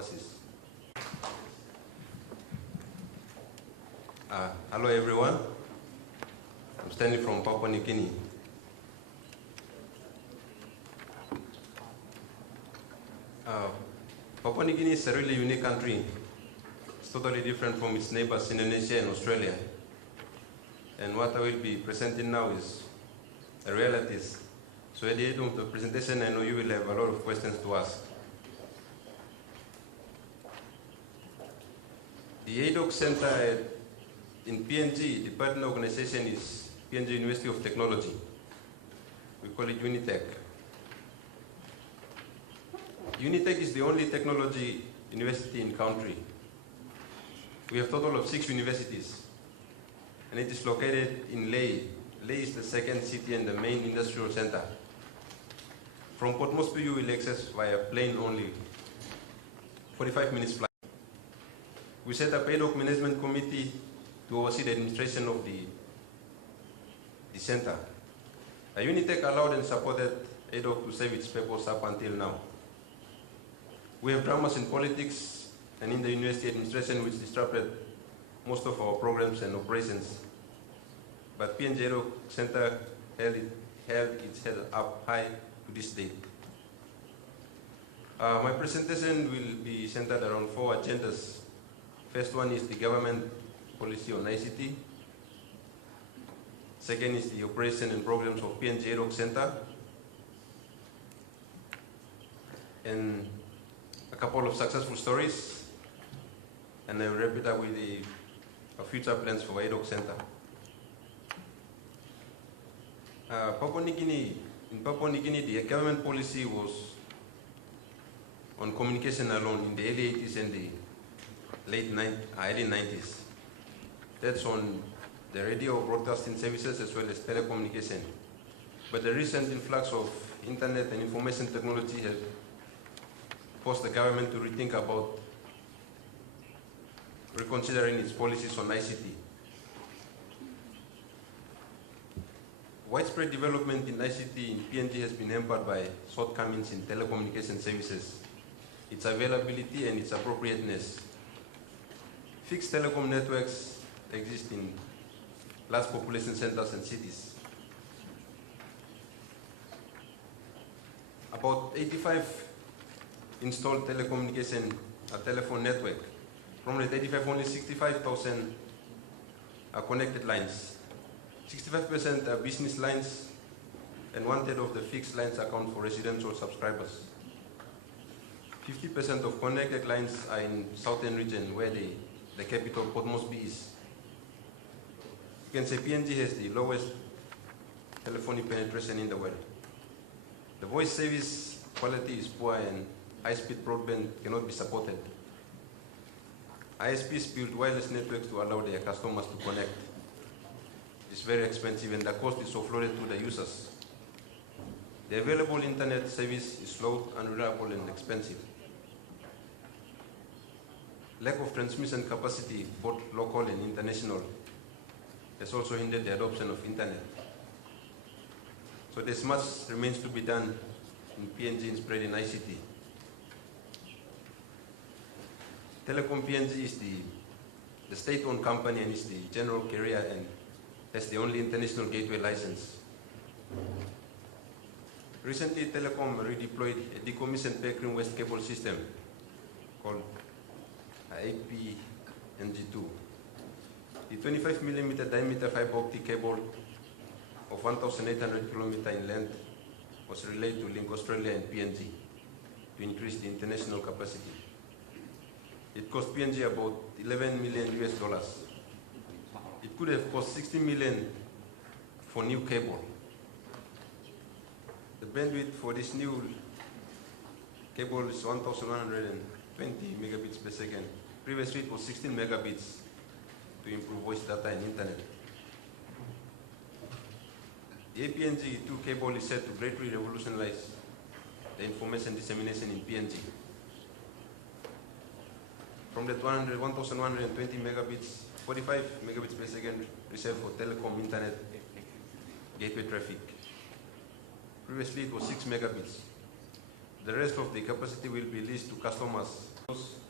overseas. Hello everyone, I'm Stanley from Papua New Guinea. Papua New Guinea is a really unique country. It's totally different from its neighbors Indonesia and Australia. And what I will be presenting now is the realities. So at the end of the presentation, I know you will have a lot of questions to ask. The ADOC Center in PNG, the partner organization is PNG University of Technology. We call it Unitech. Unitech is the only technology university in country. We have a total of 6 universities, and it is located in Lae. Lae is the second city and the main industrial center. From Port Moresby, you will access via plane only, 45 minutes flight. We set up ADOC Management Committee to oversee the administration of the center. Unitech allowed and supported ADOC to serve its purpose up until now. We have dramas in politics and in the university administration which disrupted most of our programs and operations. But PNG ADOC Center held its head up high to this day. My presentation will be centered around 4 agendas. First one is the government policy on ICT. Second is the operation and programs of PNG ADOC Center. And a couple of successful stories. And I will wrap it up with the future plans for ADOC Center. In Papua New Guinea, the government policy was on communication alone in the early 80s and the early 90s. That's on the radio broadcasting services as well as telecommunication. But the recent influx of internet and information technology has forced the government to rethink about reconsidering its policies on ICT. Widespread development in ICT in PNG has been hampered by shortcomings in telecommunication services, its availability and its appropriateness. Fixed telecom networks exist in large population centers and cities. About 85 installed telecommunication telephone network. From the 85, only 65,000 are connected lines. 65% are business lines, and 1/3 of the fixed lines account for residential subscribers. 50% of connected lines are in southern region where the capital, Port Moresby, is. You can say PNG has the lowest telephony penetration in the world. The voice service quality is poor and high-speed broadband cannot be supported. ISPs build wireless networks to allow their customers to connect. It's very expensive and the cost is offloaded to the users. The available internet service is slow, unreliable and expensive. Lack of transmission capacity, both local and international, has also hindered the adoption of internet. So there's much remains to be done in PNG in spreading ICT. Telecom PNG is the state-owned company and is the general carrier and has the only international gateway license. Recently, Telecom redeployed a decommissioned Peking West cable system called APNG2. The 25mm diameter fiber optic cable of 1,800 km in length was relayed to link Australia and PNG to increase the international capacity. It cost PNG about $11 million. It could have cost $60 million for new cable. The bandwidth for this new cable is 1,120 megabits per second. Previously it was 16 megabits to improve voice data and internet. The APNG2 cable is said to greatly revolutionize the information dissemination in PNG. From the 1,120 megabits, 45 megabits per second reserved for telecom internet gateway traffic. Previously it was 6 megabits. The rest of the capacity will be leased to customers those